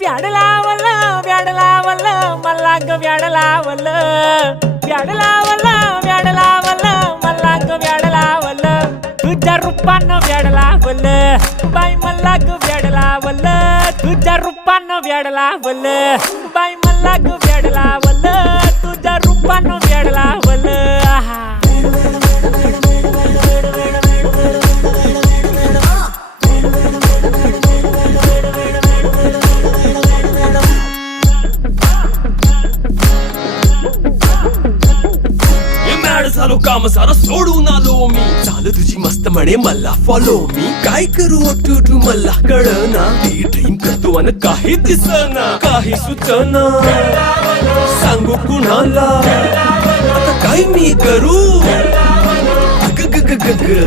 व्याड लावलं व्याड लावलं मला ग व्याड लावलं व्याड लावलं व्याड लावलं मला ग व्याड लावलं तुझ्या रूपानं व्याड लावलं बाई मला ग व्याड लावलं तुझ्या रूपानं व्याड लावलं बाई मला ग व्याड लावलं तुझ्या रूपानं व्याड लावलं आहा झालो काम सारा सोडून आलो मी चाल तुझी मस्त म्हणे मला फॉलो मी काय करू उठू मला कळना ती ड्रीम करतो आणि काही दिसना काही सुचना सांगू कुणाला आता काय मी करू अग ग ग ग ग